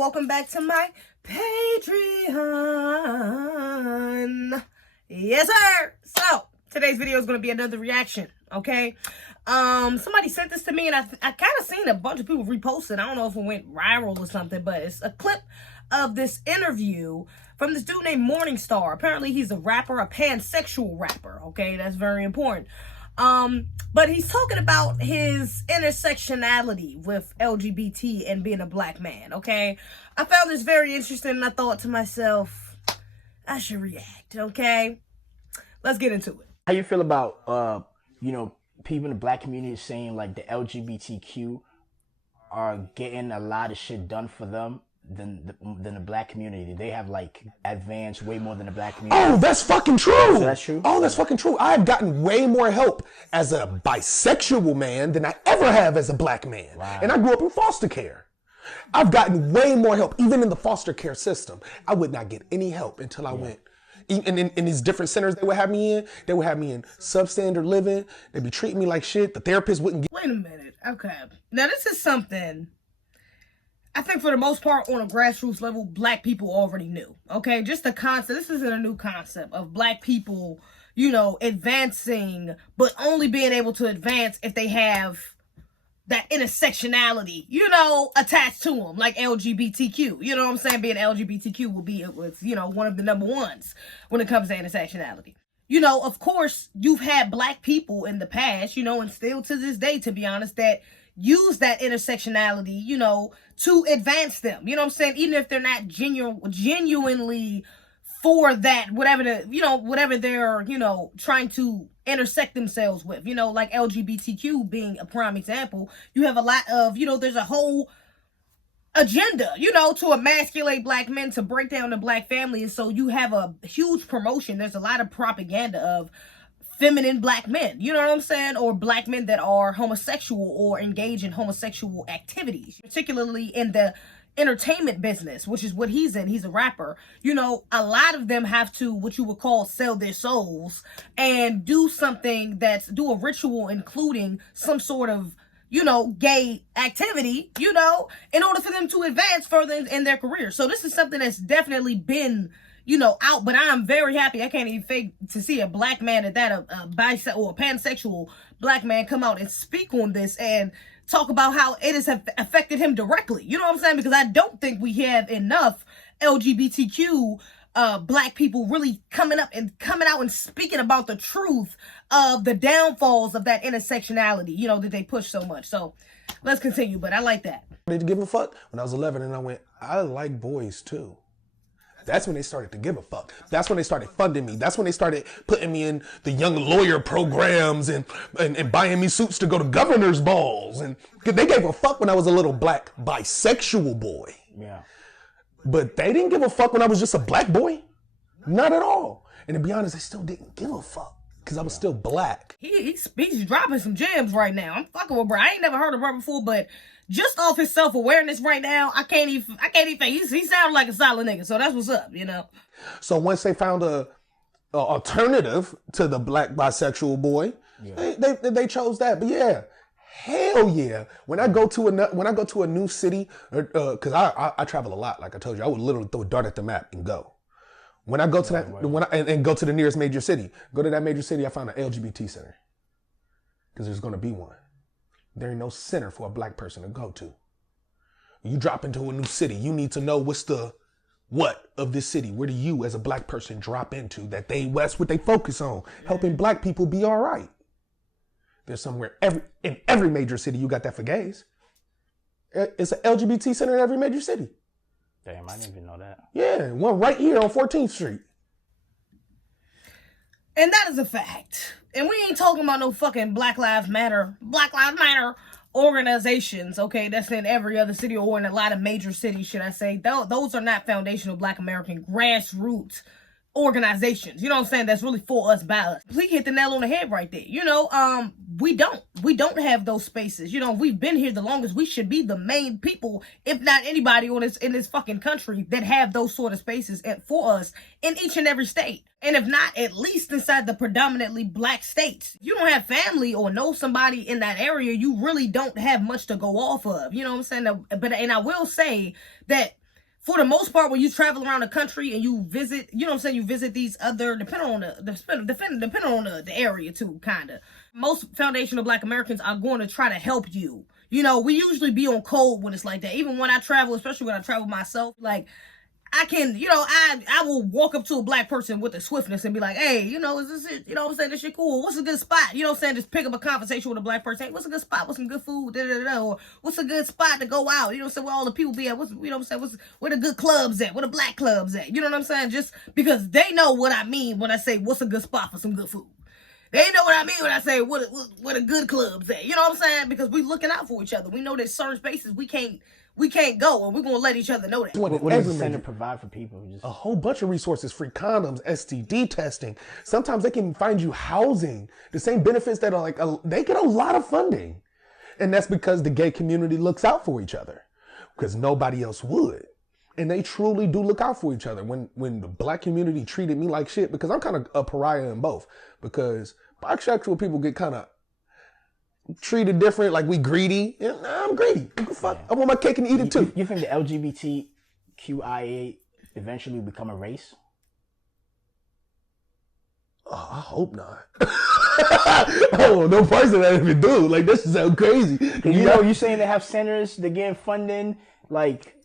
welcome back to my Patreon. Yes, sir. So, today's video is going to be another reaction, okay? Somebody sent this to me, and I kind of seen a bunch of people repost it. I don't know if it went viral or something, but it's a clip of this interview from this dude named Morningstar. Apparently, he's a rapper, a pansexual rapper, okay? That's very important. But he's talking about his intersectionality with LGBT and being a black man, okay? I found this very interesting, and I thought to myself, I should react, okay? Let's get into it. How you feel about, people in the black community saying, like, the LGBTQ are getting a lot of shit done for them than the black community? They have, like, advanced way more than the black community. Oh, that's fucking true. So that's true? Oh, that's fucking true. I've gotten way more help as a bisexual man than I ever have as a black man. Wow. And I grew up in foster care. I've gotten way more help, even in the foster care system. I would not get any help until I went. In these different centers they would have me in, substandard living. They'd be treating me like shit. The therapist wouldn't get. Wait a minute. Okay. Now, this is something I think for the most part on a grassroots level, black people already knew. Okay? Just the concept. This isn't a new concept of black people, advancing, but only being able to advance if they have that intersectionality, attached to them, like LGBTQ. You know what I'm saying? Being LGBTQ will be, one of the number ones when it comes to intersectionality. Of course, you've had black people in the past, and still to this day, to be honest, that use that intersectionality, to advance them. You know what I'm saying? Even if they're not genuinely for that, whatever they're, trying to intersect themselves with, like LGBTQ being a prime example. You have a lot of, there's a whole agenda, to emasculate black men, to break down the black family. And so you have a huge promotion. There's a lot of propaganda of feminine black men, you know what I'm saying? Or black men that are homosexual or engage in homosexual activities, particularly in the entertainment business, which is what he's in. He's a rapper. A lot of them have to, what you would call, sell their souls and do a ritual including some sort of, gay activity, in order for them to advance further in their career. So this is something that's definitely been, out, but I'm very happy. I can't even fake to see a black man at that, a bisexual or a pansexual black man come out and speak on this and talk about how it has affected him directly. You know what I'm saying? Because I don't think we have enough LGBTQ black people really coming out and speaking about the truth of the downfalls of that intersectionality, that they push so much. So let's continue, but I like that. I didn't give a fuck when I was 11, and I went, I like boys too. That's when they started to give a fuck. That's when they started funding me. That's when they started putting me in the young lawyer programs and buying me suits to go to governor's balls. And they gave a fuck when I was a little black bisexual boy. Yeah. But they didn't give a fuck when I was just a black boy. Not at all. And to be honest, they still didn't give a fuck because I was still black. He's dropping some gems right now. I'm fucking with bro. I ain't never heard of bro before, but just off his self-awareness right now, I can't even he sounds like a solid nigga, so that's what's up, So once they found a alternative to the black bisexual boy, they chose that. But yeah, hell yeah. When I go to a new city, because I travel a lot, like I told you, I would literally throw a dart at the map and go. When I go to and go to the nearest major city, go to that major city, I found an LGBT center because there's going to be one. There ain't no center for a black person to go to. You drop into a new city, you need to know what's the what of this city. Where do you as a black person drop into that's what they focus on, helping black people be all right. There's somewhere in every major city you got that for gays. It's an LGBT center in every major city. Damn, I didn't even know that. Yeah, one right here on 14th Street. And that is a fact. And we ain't talking about no fucking Black Lives Matter organizations, okay, that's in every other city or in a lot of major cities, should I say. Those are not foundational black American grassroots organizations, you know what I'm saying, that's really for us, by us. He hit the nail on the head right there. We don't have those spaces. We've been here the longest. We should be the main people, if not anybody in this fucking country, that have those sort of spaces for us in each and every state. And if not, at least inside the predominantly black states. You don't have family or know somebody in that area, you really don't have much to go off of. You know what I'm saying? And I will say that for the most part, when you travel around the country and you visit, you know what I'm saying, you visit these other, depending on the area too, kind of. Most foundational Black Americans are going to try to help you. You know, we usually be on code when it's like that. Even when I travel, especially when I travel myself, like, I can, you know, I will walk up to a Black person with a swiftness and be like, hey, you know, is this it? You know what I'm saying? This shit cool. What's a good spot? You know what I'm saying? Just pick up a conversation with a Black person. Hey, what's a good spot? What's some good food? Da, da, da, da. Or what's a good spot to go out? You know what I'm saying? Where all the people be at? What's, you know what I'm saying? Where the good clubs at? Where the Black clubs at? You know what I'm saying? Just because they know what I mean when I say what's a good spot for some good food. They know what I mean when I say what the good clubs at. You know what I'm saying? Because we looking out for each other. We know that certain spaces we can't go, and we're going to let each other know that. What does the center provide for people? A whole bunch of resources, free condoms, STD testing. Sometimes they can find you housing. The same benefits that are like, they get a lot of funding. And that's because the gay community looks out for each other. Because nobody else would. And they truly do look out for each other. When the Black community treated me like shit, because I'm kind of a pariah in both. Because bisexual people get kind of treated different, like we greedy. Yeah, I'm greedy. Fuck. Yeah. I want my cake and eat it too. You think the LGBTQIA eventually become a race? Oh, I hope not. Oh, no person that even do. Like, this is so crazy. You know, you saying they have centers, they're getting funding, like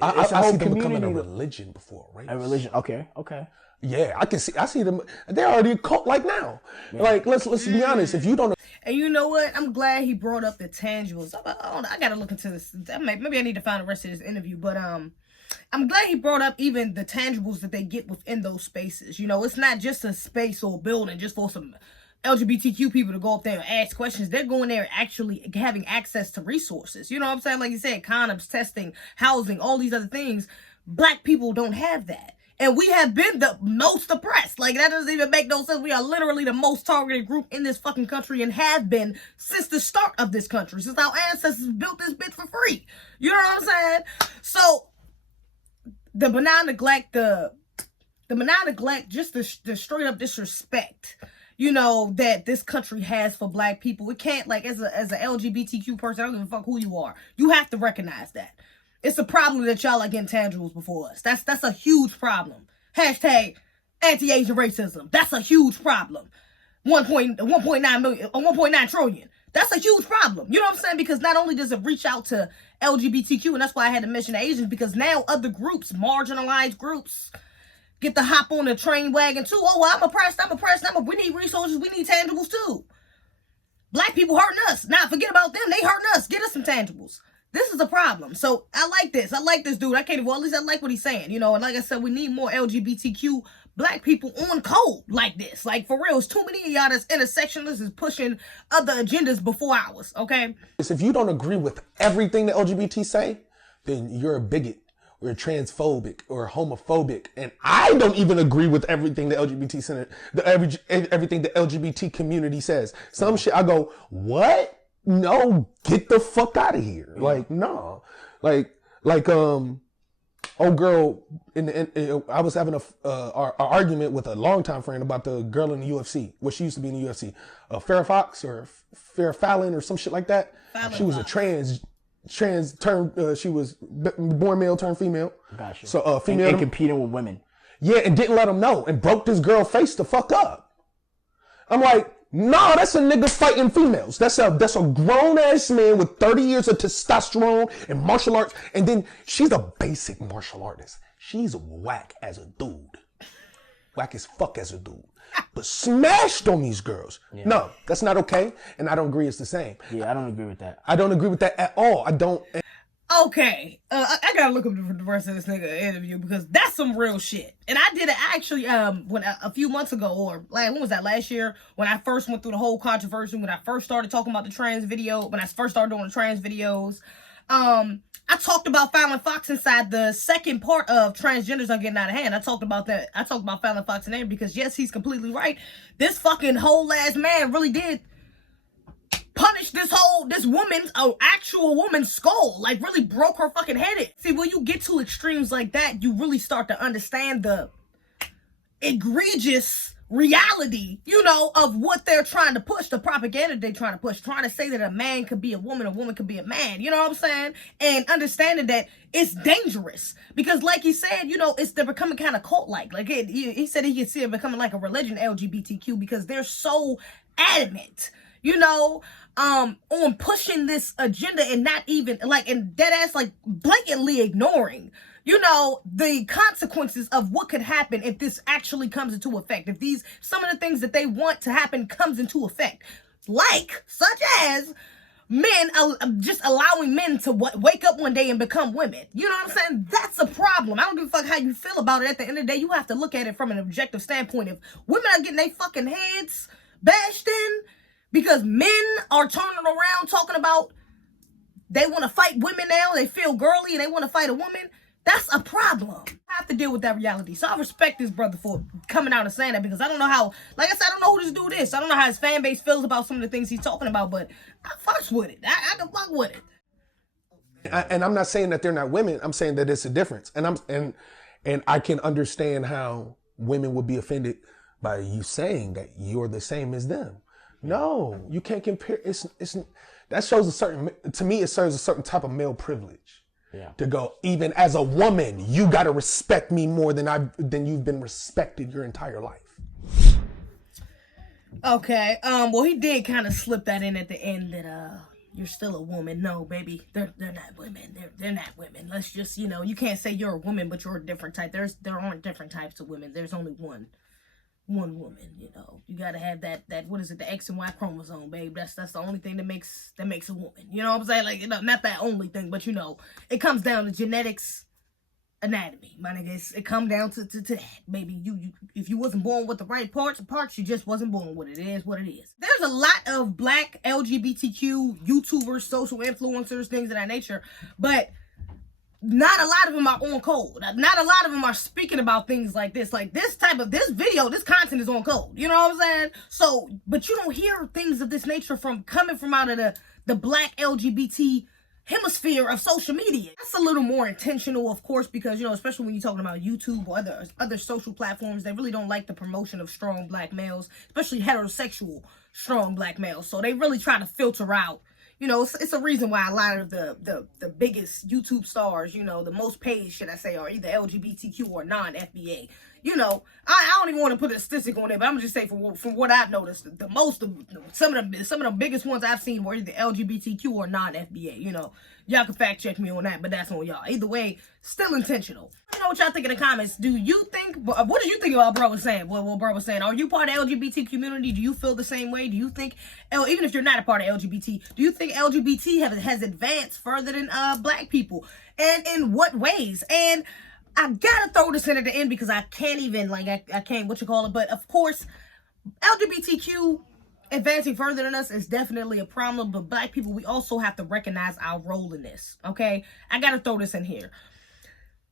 I see them becoming a religion before, right? A religion. Okay. Yeah, I see them. They're already a cult like now. Yeah. Like, let's be honest. If you don't. And you know what? I'm glad he brought up the tangibles. I gotta look into this. Maybe I need to find the rest of this interview. But I'm glad he brought up even the tangibles that they get within those spaces. You know, it's not just a space or a building just for some LGBTQ people to go up there and ask questions. They're going there actually having access to resources. You know what I'm saying? Like you said, condoms, testing, housing, all these other things. Black people don't have that. And we have been the most oppressed. Like, that doesn't even make no sense. We are literally the most targeted group in this fucking country and have been since the start of this country. Since our ancestors built this bitch for free. You know what I'm saying? So, the benign neglect, just the straight up disrespect, you know, that this country has for Black people. It can't, like, as a LGBTQ person, I don't give a fuck who you are. You have to recognize that. It's a problem that y'all are getting tangibles before us. That's a huge problem. Hashtag anti-Asian racism. That's a huge problem. 1.9 million or 1.9 trillion. That's a huge problem. You know what I'm saying? Because not only does it reach out to LGBTQ, and that's why I had to mention the Asians, because now other groups, marginalized groups, get to hop on the train wagon too. Oh, well, I'm oppressed. We need resources. We need tangibles too. Black people hurting us. Nah, forget about them. They hurting us. Get us some tangibles. This is a problem. So I like this. I like this dude. I can't even, well, at least I like what he's saying. You know, and like I said, we need more LGBTQ Black people on code like this. Like, for real, it's too many of y'all that's intersectionalists is pushing other agendas before ours, okay? If you don't agree with everything the LGBT say, then you're a bigot or transphobic or homophobic. And I don't even agree with everything the everything the LGBT community says. Some shit I go, what? No, get the fuck out of here. Like, no. Like, old girl, I was having a argument with a longtime friend about the girl in the UFC, what she used to be in the UFC. Farrah Fox or Farrah Fallon or some shit like that. She was a trans turned, she was born male turned female. Gotcha. So, female. And competing with women. Yeah, and didn't let them know and broke this girl face the fuck up. I'm like, no, that's a nigga fighting females. That's a grown ass man with 30 years of testosterone and martial arts. And then she's a basic martial artist. She's whack as a dude. Whack as fuck as a dude. But smashed on these girls. Yeah. No, that's not okay. And I don't agree it's the same. Yeah, I don't agree with that. I don't agree with that at all. I don't. Okay, I gotta look up the rest of this nigga interview because that's some real shit. And I did it actually a few months ago, or when was that, last year, when I first went through the whole controversy, when I first started talking about the trans video, when I first started doing the trans videos. I talked about Fallon Fox inside the second part of Transgenders Are Getting Out of Hand. I talked about that. I talked about Fallon Fox in there because, yes, he's completely right. This fucking whole ass man really did punish this woman's, actual woman's skull. Like, really broke her fucking head in. See, when you get to extremes like that, you really start to understand the egregious reality, of what they're trying to push, the propaganda they're trying to push, trying to say that a man could be a woman could be a man, you know what I'm saying? And understanding that it's dangerous because like he said, they're becoming kind of cult-like. Like he said he could see it becoming like a religion, LGBTQ, because they're so adamant, on pushing this agenda and not even and dead ass blatantly ignoring the consequences of what could happen if this actually comes into effect. If some of the things that they want to happen comes into effect, such as men, just allowing men to wake up one day and become women. You know what I'm saying? That's a problem. I don't give a fuck how you feel about it. At the end of the day, you have to look at it from an objective standpoint. If women are getting their fucking heads bashed in because men are turning around talking about they want to fight women now, they feel girly and they want to fight a woman, that's a problem. I have to deal with that reality. So I respect this brother for coming out and saying that because I don't know how, like I said, I don't know who this dude is. I don't know how his fan base feels about some of the things he's talking about, but I fucks with it. I can fuck with it. And I'm not saying that they're not women. I'm saying that it's a difference. And I can understand how women would be offended by you saying that you're the same as them. No, you can't compare. That shows to me, it serves a certain type of male privilege. Yeah. To go, even as a woman, you got to respect me more than you've been respected your entire life. Okay. Well, he did kind of slip that in at the end that you're still a woman. No, baby, they're not women. They're not women. Let's just you can't say you're a woman, but you're a different type. There aren't different types of women. There's only one woman. You gotta have that what is it, the X and Y chromosome, babe. That's the only thing that makes a woman. You know what I'm saying? Like, not that only thing, but it comes down to genetics, anatomy, my niggas. It come down to that, baby. You if you wasn't born with the right parts, you just wasn't born with it. It is what it is. There's a lot of black LGBTQ YouTubers, social influencers, things of that nature, but not a lot of them are on code. Not a lot of them are speaking about things like this. Like this video, this content is on code. You know what I'm saying? So, but you don't hear things of this nature coming from out of the black LGBT hemisphere of social media. That's a little more intentional, of course, because, especially when you're talking about YouTube or other social platforms, they really don't like the promotion of strong black males, especially heterosexual strong black males. So they really try to filter out. It's a reason why a lot of the biggest YouTube stars, the most paid, should I say, are either LGBTQ or non-FBA. I don't even want to put a statistic on it, but I'm just saying from what I've noticed, some of the biggest ones I've seen were either LGBTQ or non-FBA. Y'all can fact check me on that, but that's on y'all. Either way, still intentional. Let me know what y'all think in the comments. What do you think about bro was saying? What bro was saying? Are you part of the LGBT community? Do you feel the same way? Do you think, even if you're not a part of LGBT, do you think LGBT has advanced further than black people? And in what ways? And I gotta throw this in at the end because I can't even, I can't, but of course, LGBTQ advancing further than us is definitely a problem, but black people, we also have to recognize our role in this, okay? I gotta throw this in here.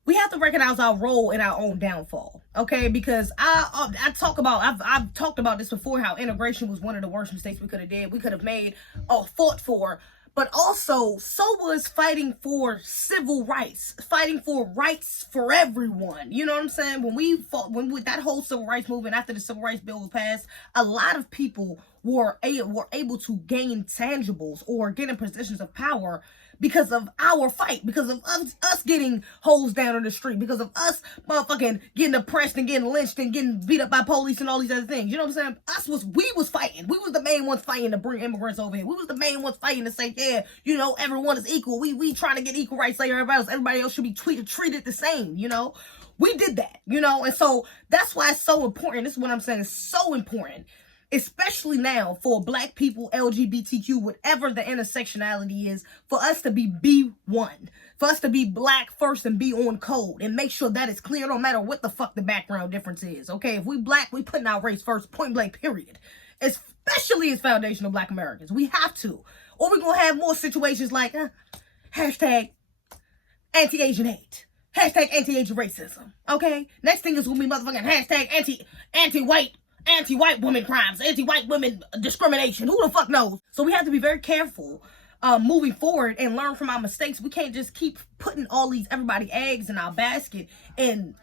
We have to recognize our role in our own downfall, okay? Because I've talked about this before, how integration was one of the worst mistakes we could have did. We could have made or fought for, but also so was fighting for civil rights, fighting for rights for everyone. You know what I'm saying? When that whole civil rights movement, after the civil rights bill was passed, a lot of people were able to gain tangibles or get in positions of power because of our fight, because of us getting hosed down in the street, because of us motherfucking getting oppressed and getting lynched and getting beat up by police and all these other things. You know what I'm saying? We was fighting. We was the main ones fighting to bring immigrants over here. We was the main ones fighting to say, yeah, everyone is equal. We trying to get equal rights like everybody else. Everybody else should be treated the same, We did that, and so that's why it's so important. This is what I'm saying. It's so important, especially now for black people, LGBTQ, whatever the intersectionality is, for us to be B1, for us to be black first and be on code and make sure that it's clear no matter what the fuck the background difference is, okay? If we black, we putting our race first, point blank, period. Especially as foundational black Americans. We have to. Or we're going to have more situations like hashtag anti-Asian hate, hashtag anti-Asian racism, okay? Next thing is going to be motherfucking hashtag anti-white women crimes, anti-white women discrimination. Who the fuck knows? So we have to be very careful moving forward and learn from our mistakes. We can't just keep putting everybody eggs in our basket and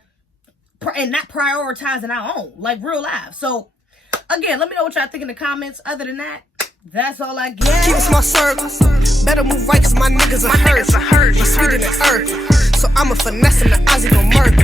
and not prioritizing our own, like real life. So again, let me know what y'all think in the comments. Other than that, that's all I get. Keep a small circle. Better move right, cause my niggas are hurt. My sweeter than earth. So I'm a finesse and the Ozzy gon' murder.